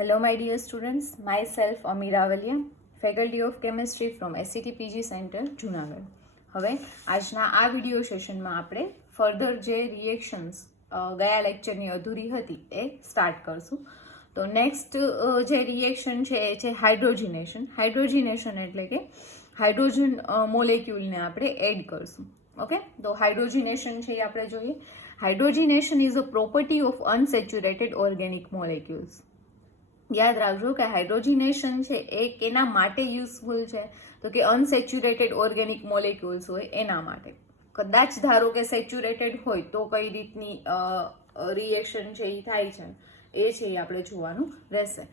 Hello, my dear students. Myself, Amira Avalia, Faculty of Chemistry from SCT PG Center, Junagadh. હવે આજના આ video સેશનમાં આપણે ફર્ધર જે રિએક્શન્સ ગયા લેક્ચરની અધૂરી હતી એ સ્ટાર્ટ કરશું. તો નેક્સ્ટ જે રિએક્શન છે એ છે હાઇડ્રોજિનેશન. હાઇડ્રોજિનેશન એટલે કે હાઇડ્રોજન મોલેક્યુલને આપણે એડ કરશું. ઓકે, તો હાઇડ્રોજિનેશન છે એ આપણે જોઈએ. Hydrogenation is a property of unsaturated organic molecules. યાદ રાખજો કે હાઇડ્રોજિનેશન છે એ કેના માટે યુઝફુલ છે, તો કે અનસેચ્યુરેટેડ ઓર્ગેનિક મોલેક્યુલ્સ હોય એના માટે. કદાચ ધારો કે સેચ્યુરેટેડ હોય તો કઈ રીતની રિએક્શન છે એ થાય છે એ છે એ આપણે જોવાનું રહેશે.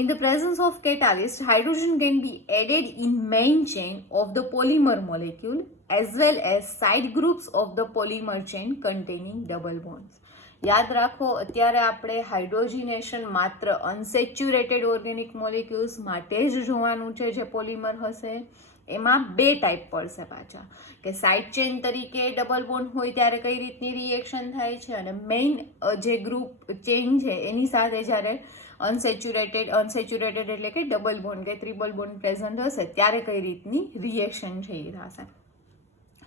In the presence of catalyst, hydrogen can be added in main chain of the polymer molecule as well as side groups of the polymer chain containing double bonds. યાદ રાખો, અત્યારે આપણે હાઇડ્રોજિનેશન માત્ર અનસેચ્યુરેટેડ ઓર્ગેનિક મોલિક્યુલ્સ માટે જ જોવાનું છે. જે પોલિમર હશે એમાં બે ટાઈપ પડશે પાછા, કે સાઇડ ચેન તરીકે ડબલ બોન્ડ હોય ત્યારે કઈ રીતની રિએક્શન થાય છે, અને મેઇન જે ગ્રુપ ચેઇન છે એની સાથે જ્યારે અનસેચ્યુરેટેડ એટલે કે ડબલ બોન્ડ કે ટ્રિપલ બોન્ડ પ્રેઝન્ટ હશે ત્યારે કઈ રીતની રિએક્શન છે એ થશે.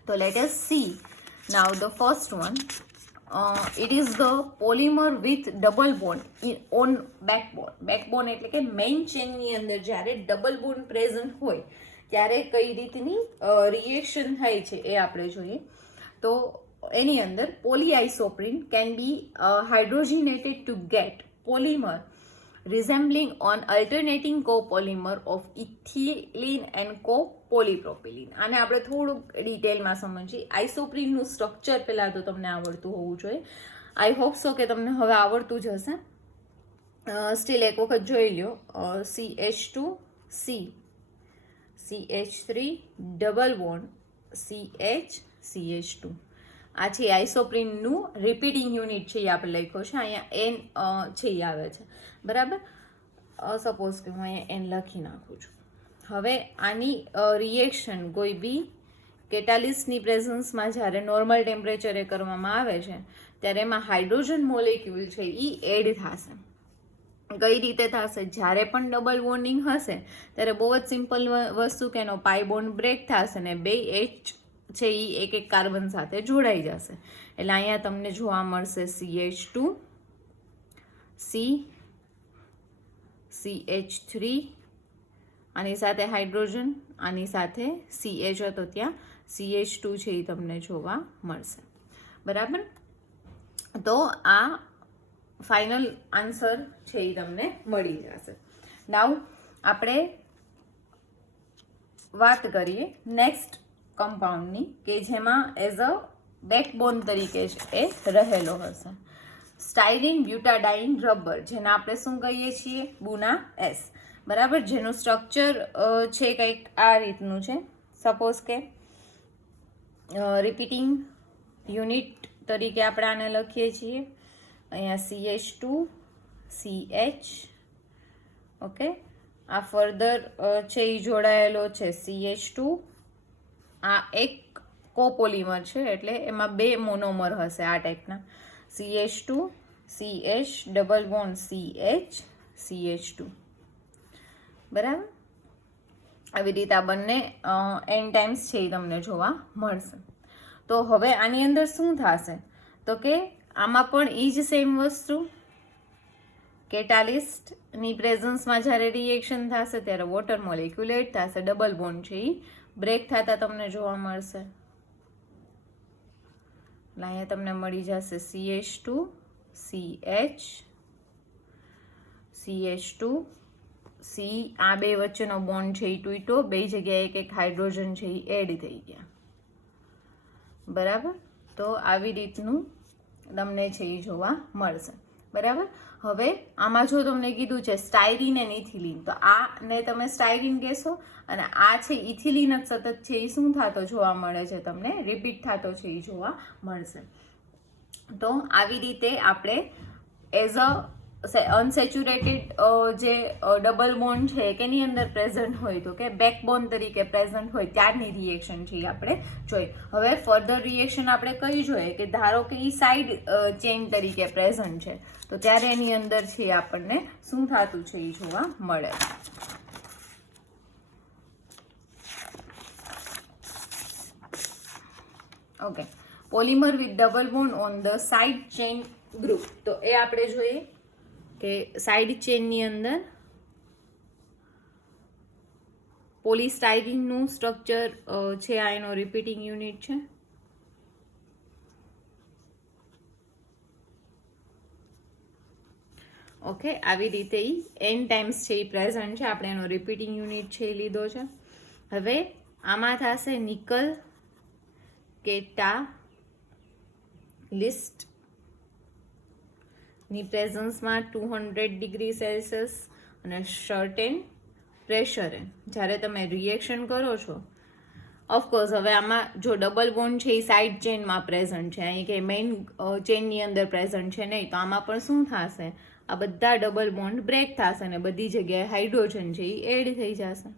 તો let S C now the first one. It is the polymer with double bond on backbone. Backbone એટલે કે મેઇન ચેનની અંદર જ્યારે ડબલ બોન્ડ પ્રેઝન્ટ હોય ત્યારે કઈ રીતની રિએક્શન થાય છે એ આપણે જોઈએ. તો એની અંદર polyisoprene can be hydrogenated to get polymer resembling on alternating copolymer of ethylene and copolypropylene. આને આપણે થોડુંક ડિટેલમાં સમજીએ. આઇસોપ્રીનનું સ્ટ્રક્ચર પહેલાં તો તમને આવડતું હોવું જોઈએ. આઈ હોપ સો કે તમને હવે આવડતું જ હશે. સ્ટીલ એક વખત જોઈ લો. CH2 C CH3 double bond CH CH2. આ છે આઇસોપ્રીનનું રિપીટિંગ યુનિટ છે એ આપણે લખ્યો છે. અહીંયા એન છે એ આવે છે, બરાબર. સપોઝ કે હું અહીંયા એન લખી નાખું છું. હવે આની રિએક્શન કોઈ બી કેટાલિસ્ટની પ્રેઝન્સમાં જ્યારે નોર્મલ ટેમ્પરેચરે કરવામાં આવે છે ત્યારે એમાં હાઇડ્રોજન મોલેક્યુલ છે એ એડ થશે. કઈ રીતે થશે? જ્યારે પણ ડબલ બોન્ડિંગ હશે ત્યારે બહુ જ સિમ્પલ વસ્તુ કે એનો પાઈ બોન્ડ બ્રેક થશે ને બે એચ છે એ એક એક કાર્બન સાથે જોડાઈ જશે. એટલે અહીંયા તમને જોવા મળશે CH2 C CH3, આની સાથે હાઇડ્રોજન, આની સાથે CH હતો ત્યાં CH2 છે એ તમને જોવા મળશે, બરાબર. તો આ ફાઇનલ આન્સર છે એ તમને મળી જશે. નાઉ આપણે વાત કરીએ નેક્સ્ટ કમ્પાઉન્ડની, કે જેમાં એઝ અ બેકબોન તરીકે જ એ રહેલો હશે. સ્ટાયરીન બ્યુટાડાઇન રબર, જેને આપણે શું કહીએ છીએ? બુના એસ, બરાબર. જેનું સ્ટ્રક્ચર છે કંઈક આ રીતનું છે. સપોઝ કે રિપીટિંગ યુનિટ તરીકે આપણે આને લખીએ છીએ. અહીંયા CH2 CH, ઓકે. આ ફર્ધર છે એ જોડાયેલો છે CH2. આ એક કોપોલિમર છે એટલે એમાં બે મોનોમર હશે આ ટાઈપના. CH2 CH double bond CH CH2, બરાબર. આવી રીતે આ બંને એન ટાઈમ્સ છે એ તમને જોવા મળશે. તો હવે આની અંદર શું થશે? તો કે આમાં પણ એ જ સેમ વસ્તુ, કેટાલિસ્ટની પ્રેઝન્સમાં જ્યારે રિએક્શન થશે ત્યારે વોટર મોલેક્યુલ એડ થશે, ડબલ બોન્ડ છે એ બ્રેક થતા તમને જોવા મળશે. અહીંયા તમને મળી જશે CH2 CH CH2 C. આ બે વચ્ચેનો બોન્ડ છે એ તૂટ્યો, બે જગ્યાએ એક એક હાઇડ્રોજન છે એ એડ થઈ ગયા, બરાબર. તો આવી રીતનું તમને છે એ જોવા મળશે, બરાબર. હવે આમાં જો તમને કીધું છે સ્ટાયરીન એન્ડ ઇથિલિન, તો આને તમે સ્ટાયરીન કહેશો અને આ છે ઇથિલિન જ સતત છે એ શું થતો જોવા મળે છે? તમને રિપીટ થતો છે એ જોવા મળશે. તો આવી રીતે આપણે એઝ અ અનસેચ્યુરેટેડ જે ડબલ બોન્ડ છે કેની અંદર પ્રેઝન્ટ હોય તો કે બેકબોન તરીકે પ્રેઝન્ટ હોય ત્યારની રિએક્શન છે એ આપણે જોઈ. હવે ફર્ધર રિએક્શન આપણે કઈ જોઈએ કે ધારો કે એ સાઈડ ચેઇન તરીકે પ્રેઝન્ટ છે તો ત્યારે એની અંદર છે આપણને શું થતું છે એ જોવા મળે. Okay, polymer with double bond on the side chain group. તો એ આપણે જોઈએ કે સાઇડ ચેઇનની અંદર પોલિસ્ટાયરીનનું સ્ટ્રક્ચર છે, આ એનો રિપીટિંગ યુનિટ છે. ઓકે, આવી રીતે એન ટાઈમ્સ છે એ પ્રેઝન્ટ છે, આપણે એનો રિપીટિંગ યુનિટ છે એ લીધો છે. હવે આમાં થશે નિકલ કેટાલિસ્ટ ની પ્રેઝન્સમાં 200 ડિગ્રી સેલ્સિયસ અને સર્ટેન પ્રેશરે જ્યારે તમે રિએક્શન કરો છો. ઓફકોર્સ હવે આમાં જો ડબલ બોન્ડ છે એ સાઇડ ચેઇનમાં પ્રેઝન્ટ છે, અહીં કે મેઇન ચેઇનની અંદર પ્રેઝન્ટ છે નહીં, તો આમાં પણ શું થશે, આ બધા ડબલ બોન્ડ બ્રેક થશે અને બધી જગ્યાએ હાઇડ્રોજન છે એ એડ થઈ જશે.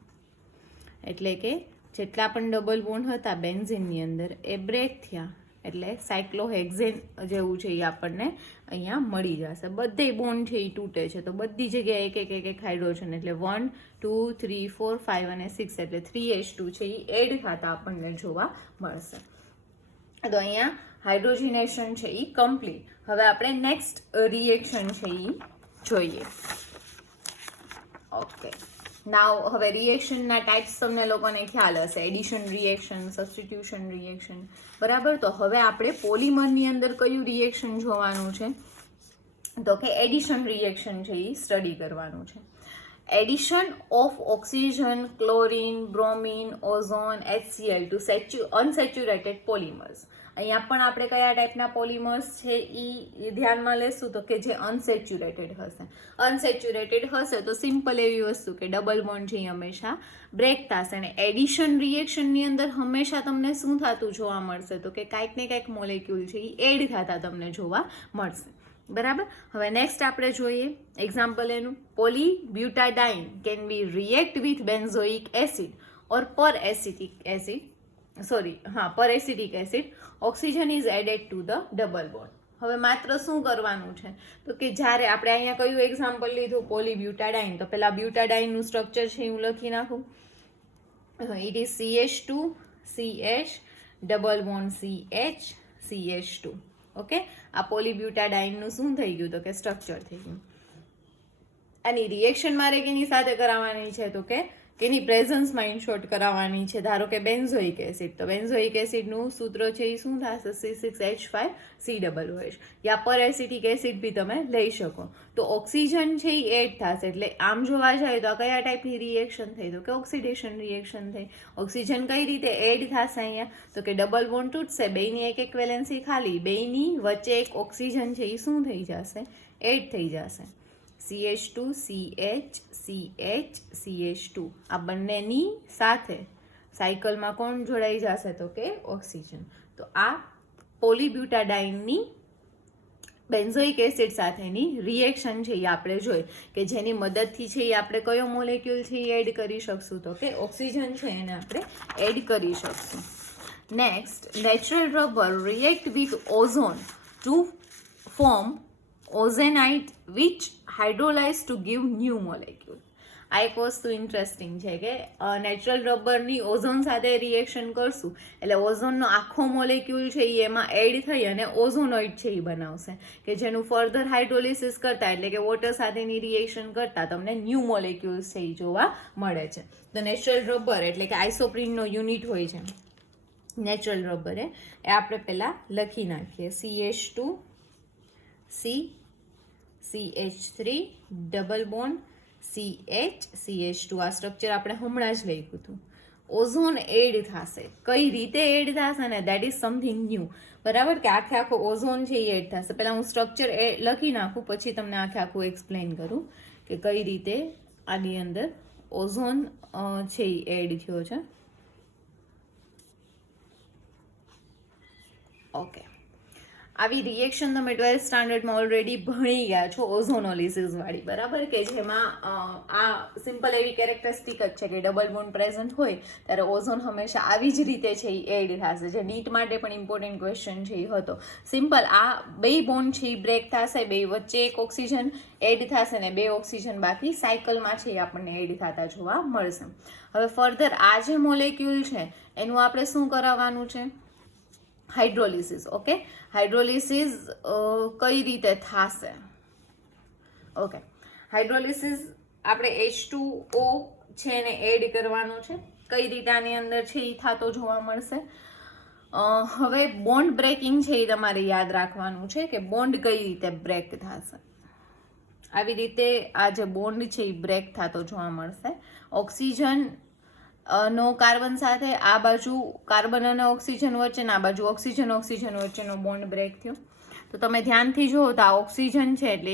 એટલે કે જેટલા પણ ડબલ બોન્ડ હતા બેન્ઝીનની અંદર એ બ્રેક થયા, એટલે સાયક્લોહેક્ઝેન જેવું છે એ આપણને અહીંયા મળી જશે. બધે બોન્ડ છે એ તૂટે છે તો બધી જગ્યાએ એક એક હાઇડ્રોજન, એટલે 1 2 3 4 5 અને 6 એટલે 3H2 છે એ એડ થતા આપણને જોવા મળશે. તો અહીંયા હાઇડ્રોજનેશન છે એ કમ્પ્લીટ. હવે આપણે નેક્સ્ટ રિએક્શન છે એ જોઈએ. ઓકે, નાવ હવે રિએક્શનના ટાઈપ્સ તમને લોકોને ખ્યાલ હશે, એડિશન રિએક્શન, સબસ્ટિટ્યુશન રિએક્શન, બરાબર. તો હવે આપણે પોલિમરની અંદર કયું રિએક્શન જોવાનું છે તો કે એડિશન રિએક્શન છે એ સ્ટડી કરવાનું છે. Addition of oxygen, chlorine, bromine, ozone, HCl to unsaturated polymers. અહીંયા પણ આપણે કયા ટાઈપના પોલિમર્સ છે એ ધ્યાનમાં લેશું તો કે જે અનસેચ્યુરેટેડ હશે. અનસેચ્યુરેટેડ હશે તો સિમ્પલ એવી વસ્તુ કે ડબલ બોન્ડ છે એ હંમેશા બ્રેક થશે. અને એડિશન રિએક્શનની અંદર હંમેશા તમને શું થતું જોવા મળશે તો કે કાંઈક ને કાંઈક મોલેક્યુલ છે એ એડ થતા તમને જોવા મળશે, બરાબર. હવે નેક્સ્ટ આપણે જોઈએ એક્ઝામ્પલ એનું, polybutadiene can be react with benzoic acid or per acetic acid. Oxygen is added to the double bond. હવે માત્ર શું કરવાનું છે તો કે જ્યારે આપણે અહીંયા કયું એક્ઝામ્પલ લીધું, પોલીબ્યુટાડાઇન, તો પેલા બ્યુટાડાઇનનું સ્ટ્રક્ચર છે હું લખી નાખું. It is CH2 CH double bond CH CH2. Okay, આ પોલીબ્યુટાડાઇનનું શું થઈ ગયું તો કે સ્ટ્રક્ચર થઈ ગયું. આની રિએક્શન મારે કેની સાથે કરાવવાની છે તો કે કેની પ્રેઝન્સમાં ઇનશોર્ટ કરાવવાની છે. ધારો કે બેન્ઝોઇક એસિડ, તો બેન્ઝોઇક એસિડનું સૂત્ર છે એ શું થશે, C6H5COOH. યા પર એસિટિક એસિડ બી તમે લઈ શકો. તો ઓક્સિજન છે એ એડ થશે, એટલે આમ જોવા જાય તો આ કયા ટાઈપની રિએક્શન થઈ તો કે ઓક્સિડેશન રિએક્શન થઈ. ઓક્સિજન કઈ રીતે એડ થશે અહીંયા તો કે ડબલ બોન્ડ તૂટશે, બેયની એક વેલેન્સી ખાલી, બેયની વચ્ચે એક ઓક્સિજન છે એ શું થઈ જશે, એડ થઈ જશે. CH2 CH CH CH2 આ બંનેની સાથે સાયકલમાં કોણ જોડાઈ જશે તો કે ઓક્સિજન. તો આ પોલીબ્યુટાડાઇનની બેન્ઝોઇક એસિડ સાથેની રિએક્શન છે એ આપણે જોઈ કે જેની મદદથી છે એ આપણે કયો મોલેક્યુલ છે એ એડ કરી શકશું તો કે ઓક્સિજન છે એને આપણે એડ કરી શકશું. Next, natural rubber react with ozone to form ozonide which hydrolyse to give new molecule. આ એક વસ્તુ ઇન્ટરેસ્ટિંગ છે કે નેચરલ રબરની ઓઝોન સાથે રિએક્શન કરશું એટલે ઓઝોનનો આખો મોલેક્યુલ છે એ એમાં એડ થઈ અને ઓઝોનોઇડ છે એ બનાવશે કે જેનું ફર્ધર હાઇડ્રોલિસિસ કરતા એટલે કે વોટર સાથેની રિએક્શન કરતા તમને ન્યૂ મોલેક્યુલ્સ છે એ જોવા મળે છે. તો નેચરલ રબર એટલે કે આઇસોપ્રીનનો યુનિટ હોય છે નેચરલ રબર, એ આપણે પહેલાં લખી નાખીએ. CH2 CH3 double bond CH CH2. આ સ્ટ્રક્ચર આપણે હમણાં જ લખ્યું હતું. ઓઝોન એડ થશે, કઈ રીતે એડ થશે ને દેટ ઇઝ સમથિંગ ન્યૂ, બરાબર. કે આખો ઓઝોન છે એ એડ થશે. પહેલાં હું સ્ટ્રક્ચર લખી નાખું પછી તમને આખું એક્સપ્લેન કરું કે કઈ રીતે આની અંદર ઓઝોન છે એ એડ થયો છે. ઓકે, આવી રિએક્શન તમે 12th સ્ટાન્ડર્ડમાં ઓલરેડી ભણી ગયા છો, ઓઝોનોલિસિસ વાળી, બરાબર, કે જેમાં આ સિમ્પલ એવી કેરેક્ટરિસ્ટિક જ છે કે ડબલ બોન્ડ પ્રેઝન્ટ હોય ત્યારે ઓઝોન હંમેશા આવી જ રીતે છે એ એડ થશે. જે નીટ માટે પણ ઇમ્પોર્ટન્ટ ક્વેશ્ચન છે એ હતો. સિમ્પલ આ બે બોન્ડ છે એ બ્રેક થશે, બે વચ્ચે એક ઓક્સિજન એડ થશે ને બે ઓક્સિજન બાકી સાયકલમાં છે એ આપણને એડ થતા જોવા મળશે. હવે ફર્ધર આ જે મોલેક્યુલ છે એનું આપણે શું કરાવવાનું છે? હાઇડ્રોલિસિસ. ઓકે, હાઇડ્રોલિસિસ કઈ રીતે થશે? ઓકે, હાઇડ્રોલિસિસ આપણે H2O છે એને એડ કરવાનું છે. કઈ રીતે આની અંદર છે એ થતો જોવા મળશે? હવે બોન્ડ બ્રેકિંગ છે એ તમારે યાદ રાખવાનું છે કે બોન્ડ કઈ રીતે બ્રેક થશે. આવી રીતે આ જે બોન્ડ છે એ બ્રેક થતો જોવા મળશે. ઓક્સિજન નો કાર્બન સાથે આ બાજુ કાર્બન અને ઓક્સિજન વચ્ચે, આ બાજુ ઓક્સિજન વચ્ચેનો બોન્ડ બ્રેક થયો. તો તમે ધ્યાનથી જુઓ તો આ ઓક્સિજન છે એટલે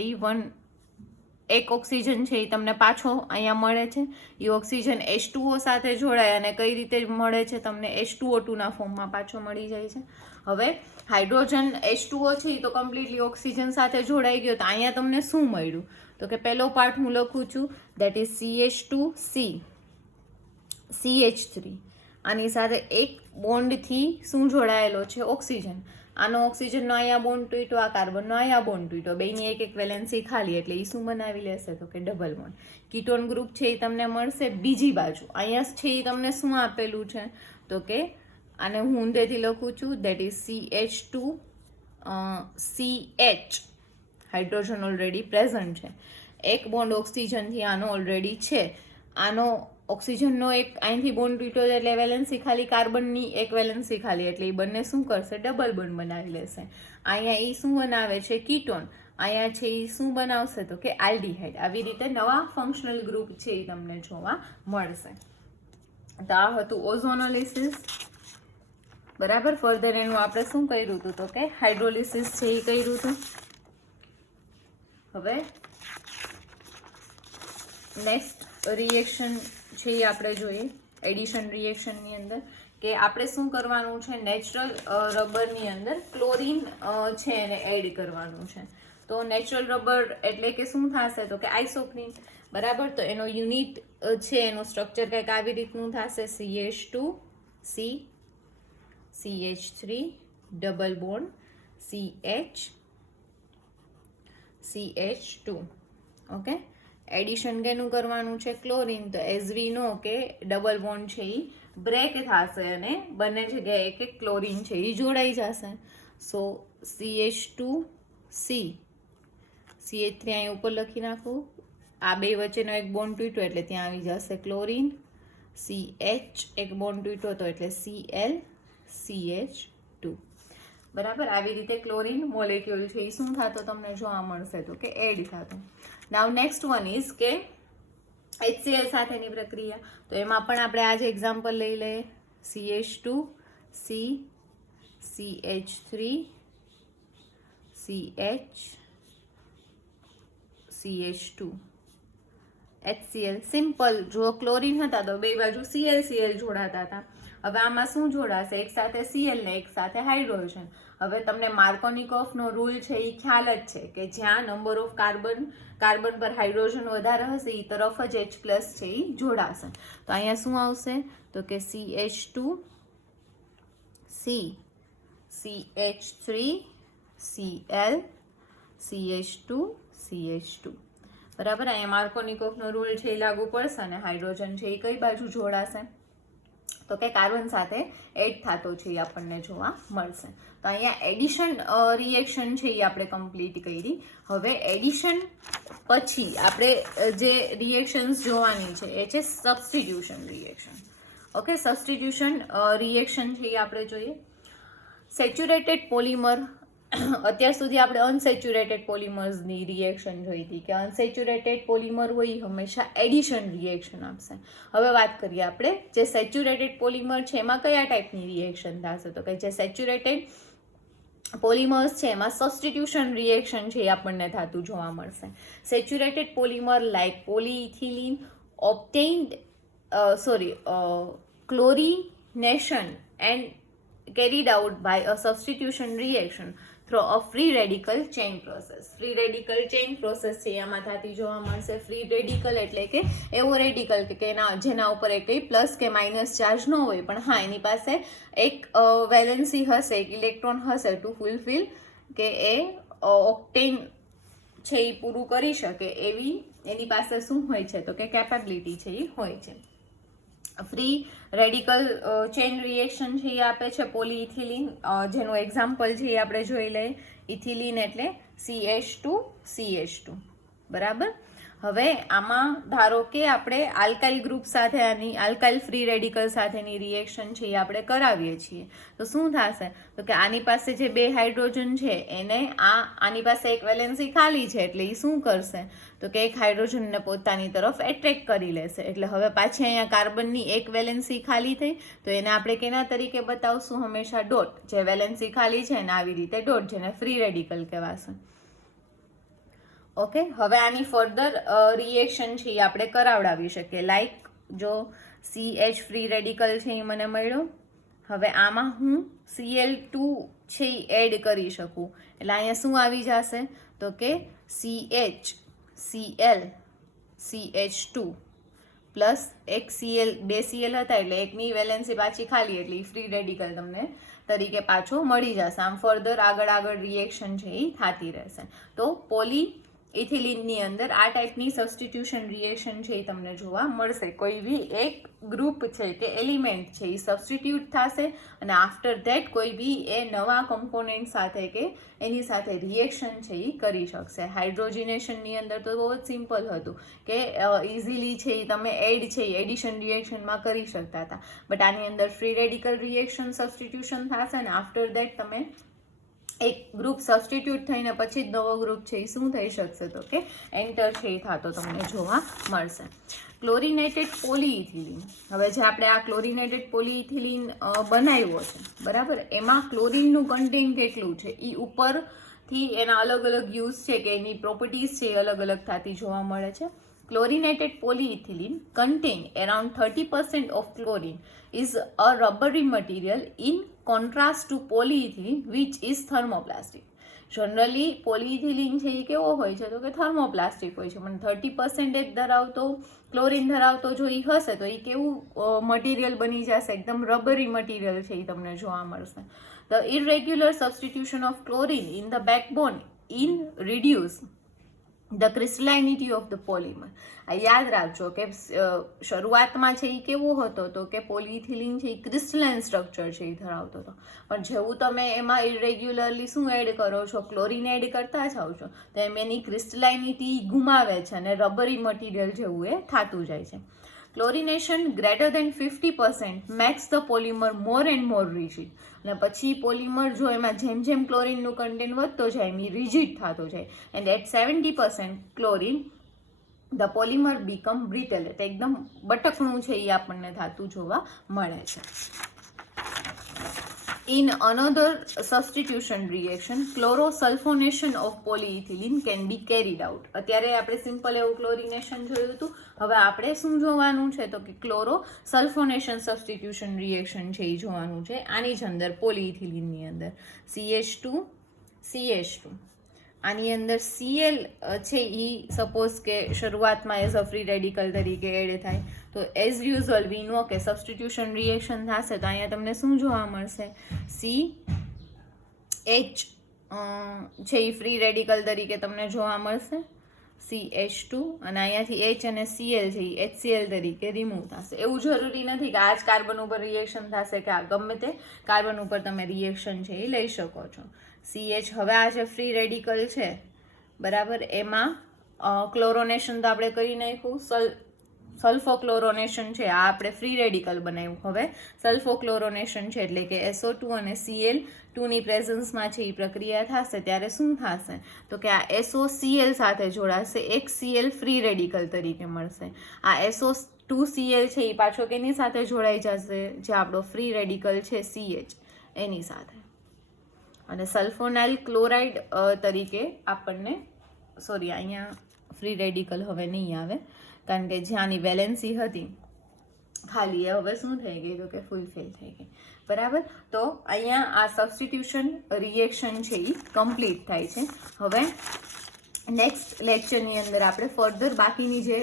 એક ઓક્સિજન છે એ તમને પાછો અહીંયા મળે છે. એ ઓક્સિજન H2O સાથે જોડાય અને કઈ રીતે મળે છે? તમને H2O2 ના ફોર્મમાં પાછો મળી જાય છે. હવે હાઇડ્રોજન H2O છે એ તો કમ્પ્લીટલી ઓક્સિજન સાથે જોડાઈ ગયો. તો અહીંયા તમને શું મળ્યું? તો કે પહેલો પાર્ટ હું લખું છું, દેટ ઇઝ CH2C CH3. આની સાથે એક બોન્ડથી શું જોડાયેલો છે? ઓક્સિજન. આનો ઓક્સિજનનો અહીંયા બોન્ડ તૂટ્યો, આ કાર્બનનો અહીંયા બોન્ડ તૂટ્યો, બેની એક વેલેન્સી ખાલી, એટલે એ શું બનાવી લેશે? તો કે ડબલ બોન્ડ. કીટોન ગ્રુપ છે એ તમને મળશે બીજી બાજુ. અહીંયા છે એ તમને શું આપેલું છે? તો કે આને હું ઊંધેથી લખું છું, that is CH2 CH. Hydrogen already present છે. એક બોન્ડ ઓક્સિજનથી આનો ઓલરેડી છે. આનો ઓક્સિજનનો એક અહીંથી બોન્ડ તૂટ્યો એટલે વેલેન્સી ખાલી, કાર્બનની એક વેલેન્સી ખાલી, એટલે એ બંને શું કરશે? ડબલ બોન્ડ બનાવી લેશે. અહીંયા એ શું બનાવે છે? કીટોન. અહીંયા છે એ શું બનાવશે? તો કે આલ્ડીહાઇડ. આવી રીતે નવા ફંક્શનલ ગ્રુપ છે એ તમને જોવા મળશે. તો આ હતું ઓઝોનોલિસિસ, બરાબર. ફર્ધર એનું આપણે શું કર્યું હતું? તો કે હાઇડ્રોલિસિસ છે એ કર્યું હતું. હવે નેક્સ્ટ રિએક્શન છે એ આપણે જોઈએ એડિશન રિએક્શનની અંદર, કે આપણે શું કરવાનું છે? નેચરલ રબરની અંદર ક્લોરીન છે એને એડ કરવાનું છે. તો નેચરલ રબર એટલે કે શું થશે? તો કે આઇસોપ્રીન, બરાબર. તો એનો યુનિટ છે એનું સ્ટ્રક્ચર કંઈક આવી રીતનું થશે, CH2C CH3 double bond CH2. Okay, addition કેનું કરવાનું છે? ક્લોરીન. તો એઝ વી નો કે ડબલ બોન્ડ છે એ બ્રેક થશે અને બંને જગ્યાએ એક એક ક્લોરીન છે એ જોડાઈ જશે. સો CH2C CH3 અહીં ઉપર લખી નાખું. આ બે વચ્ચેનો એક બોન્ડ તૂટ્યો એટલે ત્યાં આવી જશે ક્લોરીન. CH એક બોન્ડ તૂટ્યો તો એટલે Cl CH2, બરાબર. આવી રીતે ક્લોરીન મોલેક્યુલ છે એ શું થતો તમને જોવા મળશે? તો કે એડ થતો. નાવ નેક્સ્ટ વન ઇઝ કે HCl સાથેની પ્રક્રિયા. તો એમાં પણ આપણે આજે એક્ઝામ્પલ લઈ લઈએ. CH2C CH3 CH CH2 HCl. Simple. જો ક્લોરીન હતા તો બે બાજુ Cl જોડાતા હતા. હવે આમાં શું જોડાશે? એક સાથે Cl ને એક સાથે હાઇડ્રોજન. હવે તમને માર્કોનિકોફનો રૂલ છે એ ખ્યાલ જ છે કે જ્યાં નંબર ઓફ કાર્બન પર હાઇડ્રોજન વધારે હશે એ તરફ જ H+ છે એ જોડાશે. તો અહીંયા શું આવશે? તો કે CH2C CH3 Cl CH2 CH2, બરાબર. અહીંયા માર્કોનિકોફનો રૂલ છે એ લાગુ પડશે અને હાઇડ્રોજન છે એ કઈ બાજુ જોડાશે? તો કે કાર્બન સાથે એડ થતો છે એ આપણને જોવા મળશે. તો અહીંયા એડિશન રિએક્શન છે એ આપણે કમ્પ્લીટ કરી. હવે એડિશન પછી આપણે જે રિએક્શન્સ જોવાની છે એ છે substitution reaction. Okay, substitution reaction છે એ આપણે જોઈએ. સેચ્યુરેટેડ પોલિમર, અત્યાર સુધી આપણે અનસેચ્યુરેટેડ પોલિમર્સની રિએક્શન જોઈ હતી કે અનસેચ્યુરેટેડ પોલિમર હોય એ હંમેશા એડિશન રિએક્શન આપશે. હવે વાત કરીએ આપણે જે સેચ્યુરેટેડ પોલિમર છે એમાં કયા ટાઈપની રિએક્શન થશે? તો કે જે સેચ્યુરેટેડ પોલિમર્સ છે એમાં સબસ્ટિટ્યુશન રિએક્શન છે એ આપણને થતું જોવા મળશે. Saturated polymer like polyethylene obtained chlorination and carried out by a substitution reaction. Throw a free radical chain process. Free radical chain process છે એમાં થતી જોવા મળશે. ફ્રી રેડિકલ એટલે કે એવો રેડિકલ કે જેના ઉપર એક પ્લસ કે માઇનસ ચાર્જ ન હોય, પણ હા એની પાસે એક વેલેન્સી હશે, એક ઇલેક્ટ્રોન હશે ટુ ફૂલફિલ કે એ ઓક્ટેન છે એ પૂરું કરી શકે એવી એની પાસે શું હોય છે તો કે કેપેબિલિટી છે એ હોય છે. ફ્રી રેડિકલ ચેઇન રિએક્શન છે એ આપે છે પોલીઇથિલિન, જેનું એક્ઝામ્પલ છે એ આપણે જોઈ લઈએ. ઇથિલિન એટલે CH2CH2, બરાબર. હવે આમાં ધારો કે આપણે આલ્કાઇલ ગ્રુપ સાથે આલ્કાઇલ ફ્રી રેડિકલ સાથેની રિએક્શન છે એ આપણે કરાવીએ છીએ, તો શું થશે તો કે આની પાસે જે 2 હાઇડ્રોજન છે એને આની પાસે એક વેલેન્સી ખાલી છે, એટલે એ શું કરશે તો કે એક હાઇડ્રોજનને પોતાની તરફ એટ્રેક્ટ કરી લેશે. એટલે હવે પાછી અહીંયા કાર્બનની એક વેલેન્સી ખાલી થઈ, તો એને આપણે કેના તરીકે બતાવશું? હંમેશા ડોટ. જે વેલેન્સી ખાલી છે એને આવી રીતે ડોટ, જેને ફ્રી રેડિકલ કહેવાશે. ઓકે, હવે આની ફર્ધર રિએક્શન છે એ આપણે કરાવડાવી શકીએ. લાઈક જો CH ફ્રી રેડિકલ છે એ મને મળ્યો, હવે આમાં હું Cl2 છે એ એડ કરી શકું, એટલે અહીંયા શું આવી જશે તો કે CH Cl CH2 પ્લસ એક Cl, 2 Cl હતા એટલે એકની વેલેન્સી પાછી ખાલી, એટલે ફ્રી રેડિકલ તમને તરીકે પાછો મળી જશે. આમ ફર્ધર આગળ રિએક્શન છે એ થતી રહેશે. તો પોલી ઇથિલિનની અંદર આ ટાઈપની સબસ્ટિટ્યુશન રિએક્શન છે એ તમને જોવા મળશે. કોઈ બી એક ગ્રુપ છે કે એલિમેન્ટ છે એ સબસ્ટિટ્યુટ થશે અને આફ્ટર ધેટ કોઈ બી એ નવા કમ્પોનેન્ટ સાથે કે એની સાથે રિએક્શન છે એ કરી શકશે. હાઇડ્રોજિનેશનની અંદર તો બહુ જ સિમ્પલ હતું કે ઇઝીલી છે એ તમે એડ છે એ એડિશન રિએક્શનમાં કરી શકતા હતા, બટ આની અંદર ફ્રી રેડિકલ રિએક્શન સબસ્ટિટ્યુશન થશે અને આફ્ટર ધેટ તમે એક ગ્રુપ સબસ્ટિટ્યુટ થઈને પછી જ નવો ગ્રુપ છે એ શું થઈ શકશે તો કે એન્ટર છે એ થતો તમને જોવા મળશે. Chlorinated polyethylene. હવે જે આપણે આ ક્લોરિનેટેડ પોલીઇથિલિન બનાવ્યો છે, બરાબર, એમાં ક્લોરિનનું કન્ટેન્ટ કેટલું છે એ ઉપરથી એના અલગ અલગ યુઝ છે કે એની પ્રોપર્ટીઝ છે એ અલગ અલગ થતી જોવા મળે છે. Chlorinated polyethylene contain around 30% of chlorine, is a rubbery material in contrast to polyethylene which is thermoplastic. Generally polyethylene છે એ કેવો હોય છે તો કે થર્મોપ્લાસ્ટિક હોય છે, પણ 30% ધરાવતો ક્લોરિન ધરાવતો જો એ હશે તો એ કેવું મટીરિયલ બની જશે? એકદમ રબરી મટીરિયલ છે એ તમને જોવા મળશે. The irregular substitution of chlorine in the backbone in reduce the crystallinity of the polymer. આ યાદ રાખજો કે શરૂઆતમાં છે એ કેવો હતો તો કે પોલીઇથિલિન છે એ ક્રિસ્ટલાઇન સ્ટ્રક્ચર છે એ ધરાવતો હતો, પણ જેવું તમે એમાં ઇરેગ્યુલરલી શું એડ કરો છો, ક્લોરિન એડ કરતા જાઓ છો, તો એમ એની ક્રિસ્ટલાઇનિટી ગુમાવે છે અને રબરી મટીરિયલ જેવું એ થતું જાય છે. Chlorination greater than 50% max the polymer more and more rigid. અને પછી પોલિમર જો એમાં જેમ જેમ ક્લોરિનનું કન્ટેન્ટ વધતો જાય એમ રિજિડ થતો જાય, and at 70% chlorine the polymer become brittle, એટલે એકદમ બટકણું છે એ આપણને થતું જોવા મળે છે. In another substitution reaction, chlorosulfonation of polyethylene can be carried out. અત્યારે આપણે સિમ્પલ એવું ક્લોરિનેશન જોયું હતું, હવે આપણે શું જોવાનું છે તો કે ક્લોરોસલ્ફોનેશન સબસ્ટિટ્યુશન રિએક્શન છે એ જોવાનું છે. આની જ અંદર પોલીઇથિલિનની અંદર CH2 CH2, આની અંદર Cl છે એ સપોઝ કે શરૂઆતમાં એઝ અ ફ્રી રેડિકલ તરીકે એડ થાય, તો એઝ યુઝ્યુઅલ વી નો કે સબસ્ટિટ્યુશન રિએક્શન થશે તો અહીંયા તમને શું જોવા મળશે? CH છે એ ફ્રી રેડિકલ તરીકે તમને જોવા મળશે, CH2, અને અહીંયાથી H અને Cl છે એ HCl તરીકે રિમૂવ થશે. એવું જરૂરી નથી કે આ જ કાર્બન ઉપર રિએક્શન થશે કે આ ગમે તે કાર્બન ઉપર તમે રિએક્શન છે એ લઈ શકો છો. CH હવે આ જે ફ્રી રેડિકલ છે, બરાબર, એમાં ક્લોરોનેશન તો આપણે કરી નાખ્યું, સલ્ફોક્લોરોનેશન છે આ આપણે ફ્રી રેડિકલ બનાવ્યું. હવે સલ્ફોક્લોરોનેશન છે એટલે કે SO2 અને Cl2ની પ્રેઝન્સમાં છે એ પ્રક્રિયા થશે ત્યારે શું થશે તો કે આ SOCl સાથે જોડાશે, એક Cl ફ્રી રેડિકલ તરીકે મળશે. આ SO2Cl છે એ પાછો કેની સાથે જોડાઈ જશે? જે આપણો ફ્રી રેડિકલ છે CH એની સાથે, અને સલ્ફોનાઇલ ક્લોરાઇડ તરીકે આપણને, સોરી અહીંયા ફ્રી રેડિકલ હવે નહીં આવે કારણ કે જ્યાંની વેલેન્સી હતી ખાલી હવે શું થઈ ગઈ તો કે ફૂલફિલ થઈ ગઈ. બરાબર. તો અહીંયા આ સબસ્ટિટ્યુશન રિએક્શન છે એ કમ્પ્લીટ થાય છે. હવે નેક્સ્ટ લેક્ચરની અંદર આપણે ફર્ધર બાકીની જે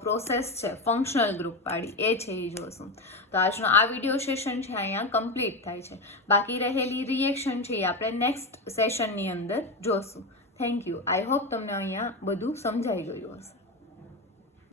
પ્રોસેસ છે ફંક્શનલ ગ્રુપ પાડી એ છે એ જોશું. તો આજનો આ વિડીયો સેશન છે અહીંયા કમ્પ્લીટ થાય છે. બાકી રહેલી રિએક્શન છે એ આપણે નેક્સ્ટ સેશનની અંદર જોશું. Thank you. આઈ હોપ તમને અહીંયા બધું સમજાઈ ગયું હશે.